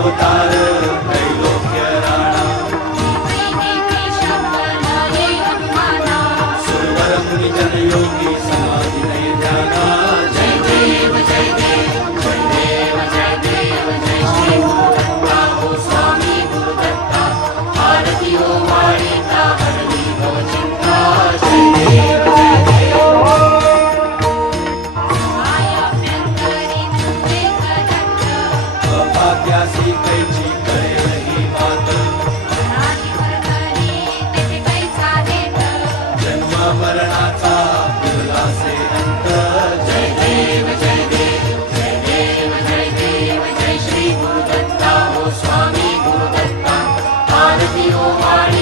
अवतार त्रैलोक्य राणा। सुरवर मुनि जनयोगी समाधि। परासी कैची करे रही मात। देव जय जय श्री गुरुदत्ता। ओ स्वामी गुरुदत्ता आरती ओ माळी